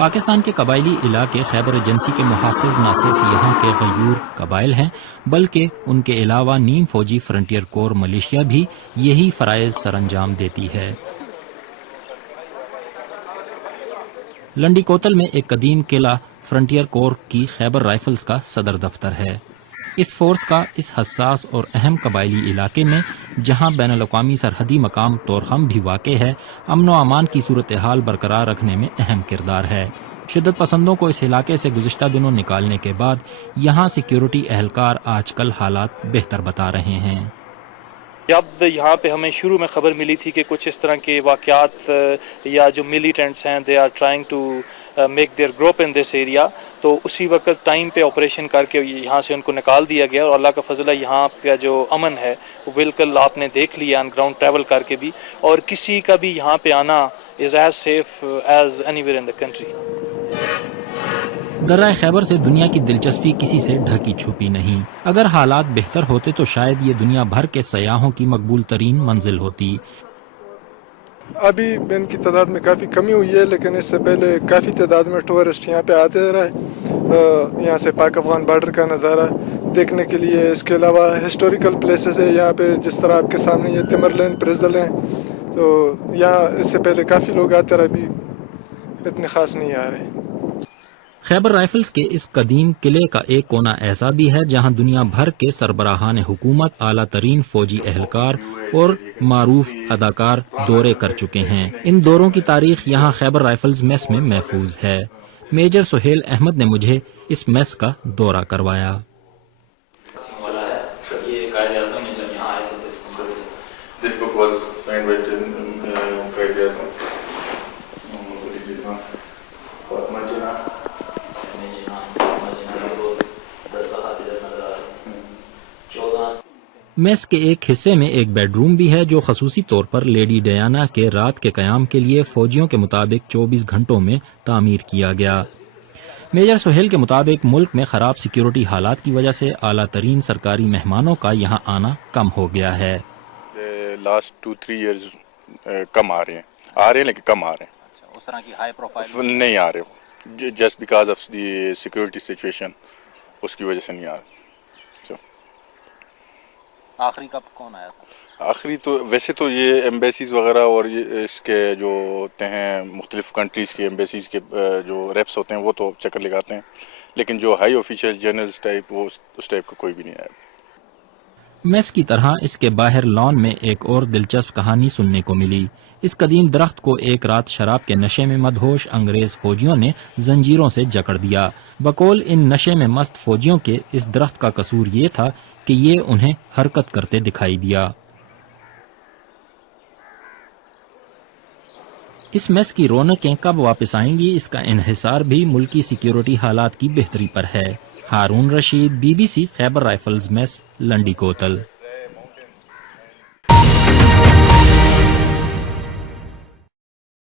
پاکستان کے قبائلی علاقے خیبر ایجنسی کے محافظ نہ صرف یہاں کے غیور قبائل ہیں بلکہ ان کے علاوہ نیم فوجی فرنٹیئر کور ملیشیا بھی یہی فرائض سر انجام دیتی ہے۔ لنڈی کوتل میں ایک قدیم قلعہ فرنٹیئر کور کی خیبر رائفلز کا صدر دفتر ہے۔ اس فورس کا اس حساس اور اہم قبائلی علاقے میں جہاں بین الاقوامی سرحدی مقام طورخم بھی واقع ہے، امن و امان کی صورتحال برقرار رکھنے میں اہم کردار ہے۔ شدت پسندوں کو اس علاقے سے گزشتہ دنوں نکالنے کے بعد یہاں سیکیورٹی اہلکار آج کل حالات بہتر بتا رہے ہیں۔ جب یہاں پہ ہمیں شروع میں خبر ملی تھی کہ کچھ اس طرح کے واقعات یا جو ملیٹنٹس ہیں they are trying to make their group in this area, تو اسی وقت ٹائم پہ آپریشن کر کے یہاں سے ان کو نکال دیا گیا، اور اللہ کا فضل ہے یہاں کا جو امن ہے وہ بالکل آپ نے دیکھ لیا آن گراؤنڈ ٹریول کر کے بھی، اور کسی کا بھی یہاں پہ آنا is as safe as anywhere in the country. درہ خیبر سے دنیا کی دلچسپی کسی سے ڈھکی چھپی نہیں۔ اگر حالات بہتر ہوتے تو شاید یہ دنیا بھر کے سیاحوں کی مقبول ترین منزل ہوتی۔ ابھی ان کی تعداد میں کافی کمی ہوئی ہے، لیکن اس سے پہلے کافی تعداد میں ٹورسٹ یہاں پہ آتے رہے، یہاں سے پاک افغان بارڈر کا نظارہ دیکھنے کے لیے۔ اس کے علاوہ ہسٹوریکل پلیسز ہے یہاں پہ، جس طرح آپ کے سامنے یہ تمرلین پریزل ہیں، تو یہاں اس سے پہلے کافی لوگ آتے رہے، ابھی اتنے خاص نہیں آ رہے۔ خیبر رائفلز کے اس قدیم قلعے کا ایک کونا ایسا بھی ہے جہاں دنیا بھر کے سربراہان حکومت، اعلیٰ ترین فوجی اہلکار اور معروف اداکار دورے کر چکے ہیں۔ ان دوروں کی تاریخ یہاں خیبر رائفلز میس میں محفوظ ہے۔ میجر سہیل احمد نے مجھے اس میس کا دورہ کروایا۔ میس کے ایک حصے میں ایک بیڈ روم بھی ہے جو خصوصی طور پر لیڈی ڈیانا کے رات کے قیام کے لیے فوجیوں کے مطابق 24 گھنٹوں میں تعمیر کیا گیا۔ میجر سہیل کے مطابق ملک میں خراب سیکیورٹی حالات کی وجہ سے اعلیٰ ترین سرکاری مہمانوں کا یہاں آنا کم ہو گیا ہے۔ لاسٹ 2-3 ایئرز کم آ رہے ہیں لیکن کم آ رہے ہیں، اس طرح کی ہائی پروفائل نہیں آ رہے، just because of the security situation, اس کی وجہ سے نہیں آ رہے۔ آخری کب کون آیا تھا؟ آخری تو ویسے تو یہ ایمبیسیز وغیرہ اور اس کے جو ہوتے ہیں مختلف کنٹریز کے ایمبیسیز کے جو ریپس ہوتے ہیں وہ تو چکر لگاتے ہیں، لیکن جو ہائی آفیشیل جنرلز ٹائپ وہ اس ٹائپ کا کوئی بھی نہیں آیا۔ میس کی طرح اس کے باہر لان میں ایک اور دلچسپ کہانی سننے کو ملی۔ اس قدیم درخت کو ایک رات شراب کے نشے میں مدہوش انگریز فوجیوں نے زنجیروں سے جکڑ دیا۔ بقول ان نشے میں مست فوجیوں کے اس درخت کا قصور یہ تھا کہ یہ انہیں حرکت کرتے دکھائی دیا۔ اس میس کی رونقیں کب واپس آئیں گی، اس کا انحصار بھی ملکی سیکیورٹی حالات کی بہتری پر ہے۔ ہارون رشید، BBC خیبر رائفلز میس، لنڈی کوتل۔